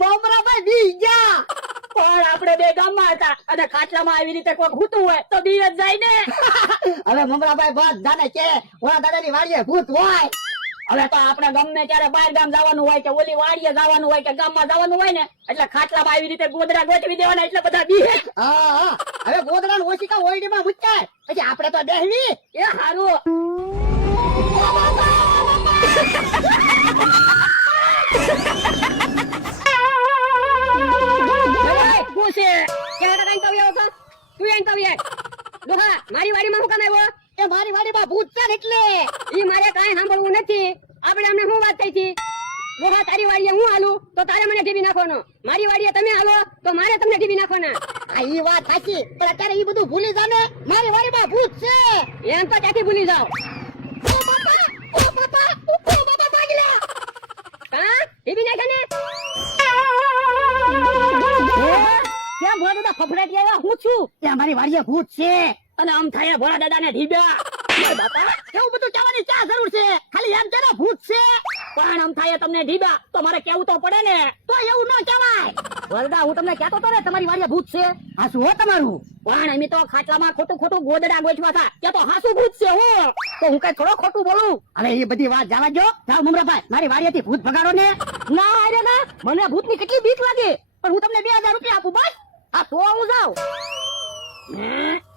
મમરાભાઈ બી ગયા. પણ આપણે બે ગામમાં હતા અને ખાટલામાં આવી રીતે કોઈ ભૂતું હોય તો બી જ જાય ને. હવે મમરાભાઈ બધાને કે ઓલા દાદાની વાડીએ ભૂત હોય. હવે તો આપણે ગમે ત્યારે બહાર ગામ જવાનું હોય કે ઓલી વાડીએ જવાનું હોય કે ગામમાં જવાનું હોય ને એટલે ખાટલામાં આવી રીતે ગોદડા ગોઠવી દેવાના એટલે બધા બીહે. હા હવે ગોદડાનું ઓશિકા ઓયડીમાં મૂકાય પછી આપણે તો બેહવી. એ હારું. મારી વાડીમાં હું કામ આવ્યો? એ મારી વાડીમાં ભૂત છે ને એટલે. ઈ મારે કાંઈ સાંભળવું નથી. આપણે અમને શું વાત થઈ હતી? ડોહા તારી વાડીએ હું હાલું તો તારે મને ઢીબી નાખવાનો, મારી વાડીએ તમે હાલો તો મારે તમને ઢીબી નાખવાના. આ ઈ વાત સાચી પણ અત્યારે ઈ બધું ભૂલી જા ને. મારી વાડીમાં ભૂત છે એમ તો ત્યાંથી ભૂલી જાઓ. ઓ બાપા ભાગલા. હા ઢીબી નાખે ને. કેમ ભોળા દાદા ફફડાટી આવ્યા? હું છું ત્યાં મારી વાડીએ ભૂત છે. અને આમ થાય ભોળા દાદાને ઢીબ્યા. બાપા એવું બધું કહેવાની ક્યાં જરૂર છે? ખાલી એમ કે ભૂત છે. પણ આમ થાય તમને ઢીબ્યા તો મારે કેવું તો પડે ને. તો એવું ન કહેવાય. વરદા હું તમને કહેતો તો ને તમારી વાડીએ ભૂત છે. આ શું હો તમારું? પણ અમે તો ખાટલામાં ખોટું ગોદડા ગોઠવા હતા કે તો હાસુ ભૂત છે. હું તો હું કઈ થોડો ખોટું બોલું? અરે એ બધી વાત જવા દો. જાઓ મમરાભાઈ મારી વાડીએથી ભૂત ભગાડો ને. ના અરે ના, મને ભૂતની કેટલી બીક લાગે. પણ હું તમને 2000 રૂપિયા આપું બસ. આ તો હું જાઉં.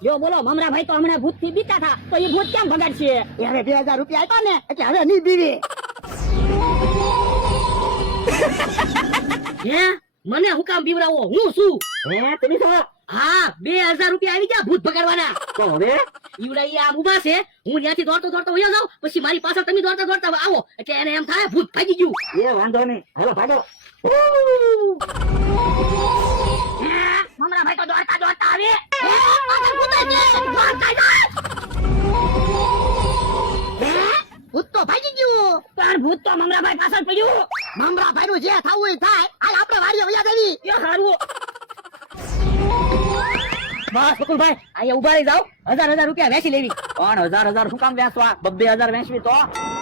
જો બોલો મમરાભાઈ તો હમણાં ભૂત થી બીતા હતા તો એ ભૂત કેમ ભગાડશે? એ હવે 2000 રૂપિયા આપ્યા ને એટલે હવે નહીં બીવે. હે મને હું કામ બીવરાવો? હું શું? હે તમે તો હા 2000 રૂપિયા આવી ગયા ભૂત ભગાડવાના. તો હવે ઈવડા ઈ આમ ઉભા છે, હું ત્યાંથી દોડતો વયો જાઉં પછી મારી પાછળ તમે દોડતા આવો એટલે એને એમ થાય ભૂત ભાગી ગયું. એ વાંધો નહીં હાલો ભાગો. મમરાભાઈ તો દોડતા આવે. ભૂત તો ભાગી ગયું. પણ ભૂત તો મમરાભાઈ પાછળ પડ્યું. મમરાભાઈ નું જે થવું એ થાય. હાલ આપણે વાડીએ વયા જવી. એ હારું. બસ બકુલભાઈ અહીંયા ઉભા રહી જાવ. 1000 રૂપિયા વેચી લેવી. પણ 1000 શું કામ વેચવા? 2000 વેચવી તો.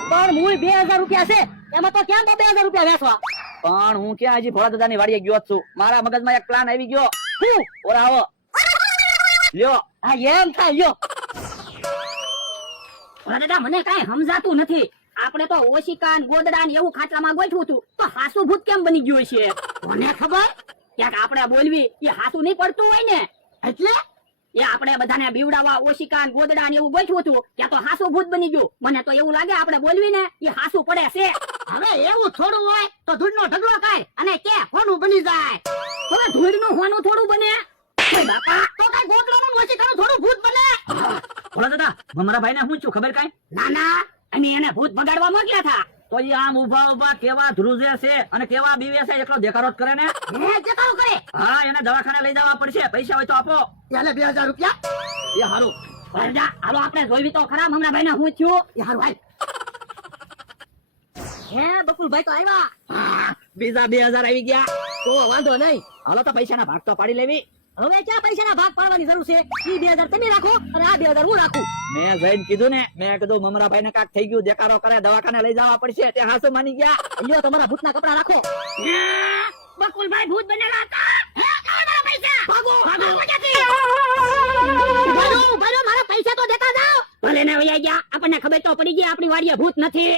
પણ મૂળ 2000 રૂપિયા છે એમાં તો કેમ 2000 રૂપિયા વેચવા? પણ હું ક્યાં હજી ભોળા દાદાની વાડીએ ગયો જ છું. મારા મગજમાં એક પ્લાન આવી ગયો. શું? ઓરા આવો લ્યો. હા એમ થાય લ્યો. ઓલા દાદા મને કાંઈ સમજાતું નથી. આપણે તો ઓશિકા ને ગોદડા ને એવું ખાટલામાં ગોઠવું હતું તો હાસુ ભૂત કેમ બની ગયું છે? કોને ખબર? ક્યાંક આપણે બોલવી એ હાસુ નહીં પડતું હોય ને. એટલે એ આપણે બધાને બીવડાવવા ઓશિકા ને ગોદડા ને એવું ગોઠવું હતું ત્યાં તો હાસુ ભૂત બની ગયું. મને તો એવું લાગે આપણે બોલવી ને એ હાસુ પડે છે. હવે એવું થોડું હોય તો ધૂળનો ઢગલો કાય અને કે હોનું બની જાય. હવે ધૂળનું હોનું થોડું બને? ઓય બાપા તો કઈ ગોટલાનું ઓશિકાનું થોડું ભૂત બને. ભોળા દાદા મમરાભાઈ ને હું છું ખબર કાંઈ? ના ના અને એને ભૂત ભગાડવા મોકલ્યા હતા. તો એ આમ ઉભા કેવા ધ્રુજે છે અને કેવા બીવે છે એટલો દેખાડો જ કરે ને. દેખાડો કરે. હા એને દવાખાને લઈ જવા પડશે. પૈસા હોય તો આપો. એટલે 2000 રૂપિયા. એ હારું. વરદા હાલો આપણે જોઈવી તો ખરા મમરાભાઈ ને હું છું. એ હારું હાલ. હે બકુલભાઈ તો આવ્યા. બીજા 2000 આવી ગયા. તો વાંધો નહીં. હાલો તો પૈસાના ભાગ તો પાડી લેવી. હવે ક્યાં પૈસાના ભાગ પાડવાની જરૂર છે? ઈ 2000 તમે રાખો અને આ 2000 હું રાખું. મેં જઈને કીધું ને. મેં કીધું મમરાભાઈ ને કાક થઈ ગયું દેખાડો કરે દવાખાને લઈ જવા પડશે. ત્યાં હાસુ માની ગયા. લ્યો તમારા ભૂતના કપડા રાખો. બકુલભાઈ ભૂત બનેલા હતા. હે મારા પૈસા ભાગો ભાગો મારા પૈસા તો દેતા જાઓ. ભલે ને વયા ગયા. આપણને ખબર તો પડી ગઈ આપણી વાડીએ ભૂત નથી.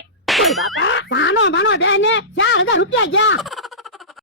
બાપા ભાનો ભાનો દે ને 4000 રૂપિયા ગયા.